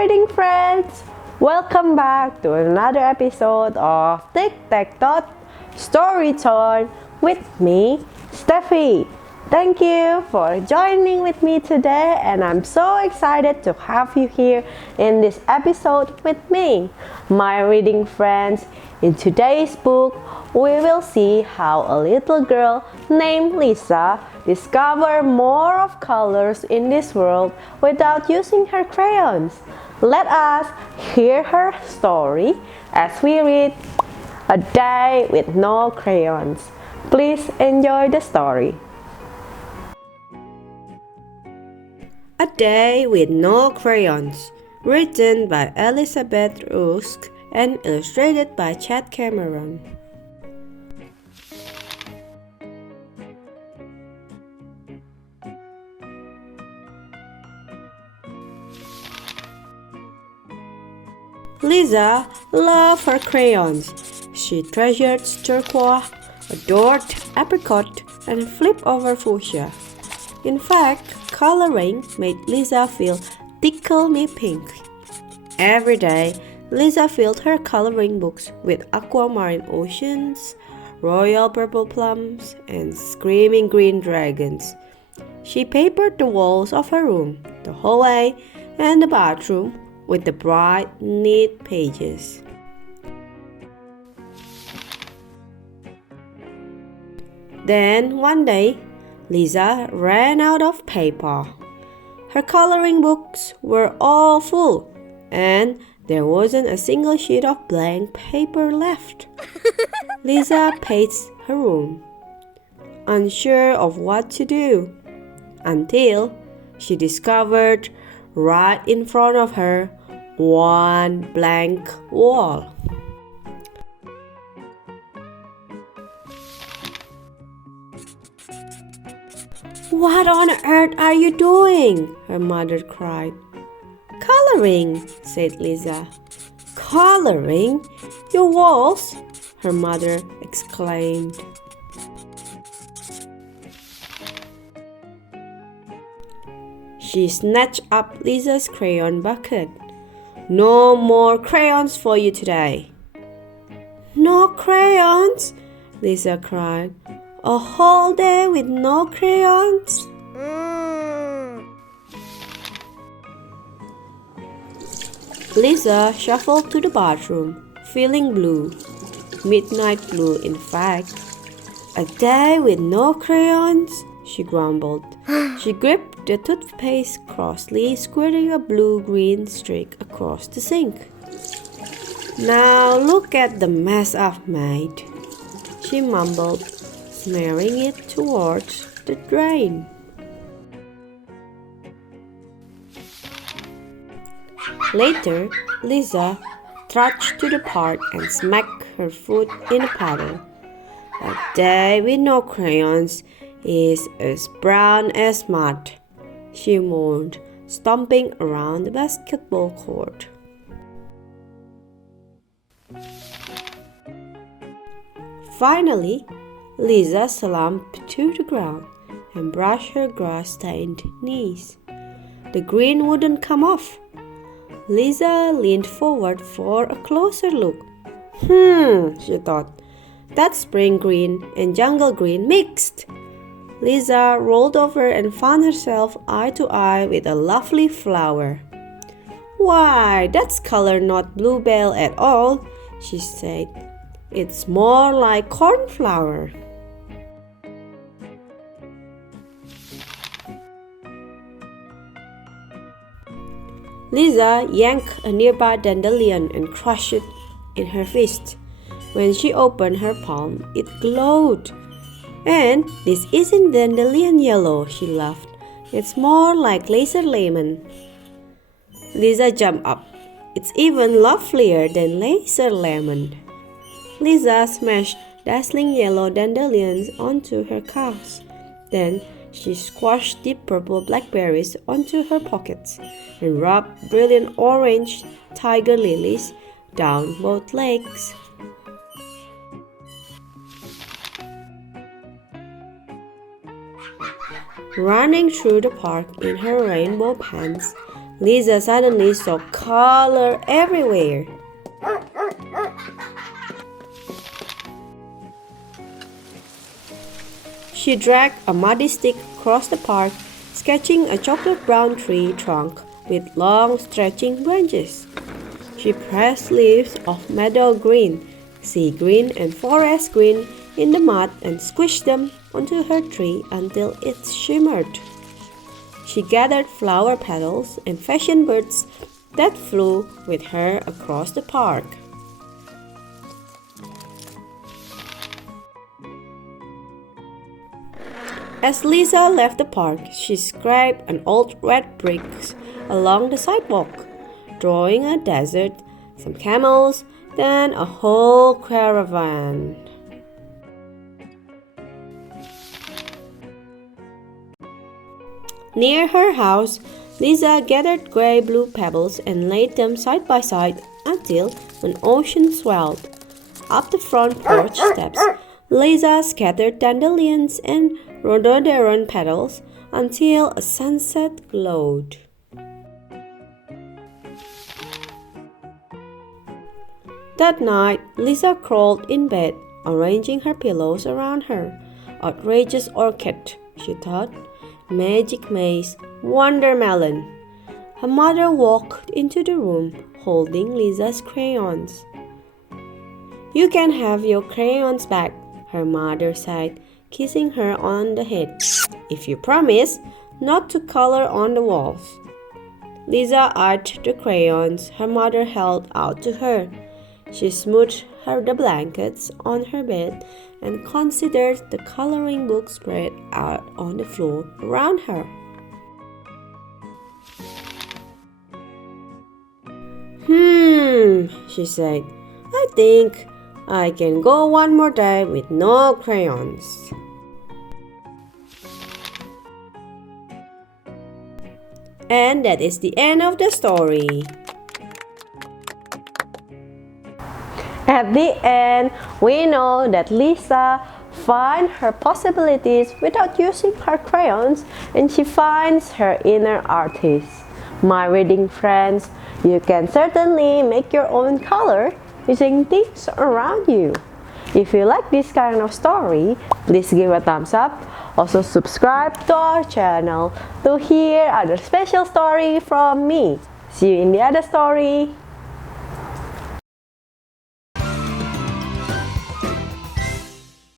reading friends! Welcome back to another episode of Tic Tac Tot Storytime with me, Steffi. Thank you for joining with me today, and I'm so excited to have you here in this episode with me, my reading friends. In today's book, we will see how a little girl named Liza discovered more of colors in this world without using her crayons. Let us hear her story as we read A Day with No Crayons. Please enjoy the story. A Day with No Crayons, written by Elizabeth Rusch and illustrated by Chad Cameron. Liza loved her crayons. She treasured turquoise, adored apricot, and flip-over fuchsia. In fact, coloring made Liza feel tickle me pink. Every day, Liza filled her coloring books with aquamarine oceans, royal purple plums, and screaming green dragons. She papered the walls of her room, the hallway, and the bathroom with the bright, neat pages. Then, one day, Liza ran out of paper. Her coloring books were all full, and there wasn't a single sheet of blank paper left. Liza paced her room, unsure of what to do, until she discovered right in front of her one blank wall. "What on earth are you doing?" her mother cried. "Coloring," said Liza. "Coloring? Your walls?" her mother exclaimed. She snatched up Liza's crayon bucket. "No more crayons for you today." "No crayons?" Liza cried. "A whole day with no crayons?" Liza shuffled to the bathroom, feeling blue. Midnight blue, in fact. "A day with no crayons?" she grumbled. She gripped the toothpaste crossly, squirting a blue-green streak across the sink. "Now look at the mess I've made," she mumbled, smearing it towards the drain. Later, Liza trudged to the park and smacked her foot in a puddle. "A day with no crayons is as brown as mud," she moaned, stomping around the basketball court. Finally, Liza slumped to the ground and brushed her grass-stained knees. The green wouldn't come off. Liza leaned forward for a closer look. She thought, "that's spring green and jungle green mixed." Liza rolled over and found herself eye to eye with a lovely flower. "Why, that's color not bluebell at all," she said. "It's more like cornflower." Liza yanked a nearby dandelion and crushed it in her fist. When she opened her palm, it glowed. "And this isn't dandelion yellow," she laughed. "It's more like laser lemon." Liza jumped up. "It's even lovelier than laser lemon." Liza smashed dazzling yellow dandelions onto her calves. Then she squashed deep purple blackberries onto her pockets and rubbed brilliant orange tiger lilies down both legs. Running through the park in her rainbow pants, Liza suddenly saw color everywhere. She dragged a muddy stick across the park, sketching a chocolate brown tree trunk with long stretching branches. She pressed leaves of meadow green, sea green, and forest green in the mud and squished them onto her tree until it shimmered. She gathered flower petals and fashioned birds that flew with her across the park. As Liza left the park, she scraped an old red brick along the sidewalk, drawing a desert, some camels, then a whole caravan. Near her house, Liza gathered gray-blue pebbles and laid them side by side until an ocean swelled. Up the front porch steps, Liza scattered dandelions and rhododendron petals until a sunset glowed. That night, Liza crawled in bed, arranging her pillows around her. Outrageous orchid, she thought. Magic maze, wondermelon. Her mother walked into the room, holding Liza's crayons. "You can have your crayons back," her mother said, kissing her on the head, "if you promise not to color on the walls." Liza eyed the crayons her mother held out to her. She smoothed the blankets on her bed and considered the coloring book spread out on the floor around her. She said, "I think I can go one more day with no crayons." And that is the end of the story. At the end, we know that Liza finds her possibilities without using her crayons, and she finds her inner artist. My reading friends, you can certainly make your own color using things around you. If you like this kind of story, please give a thumbs up. Also subscribe to our channel to hear other special story from me. See you in the other story.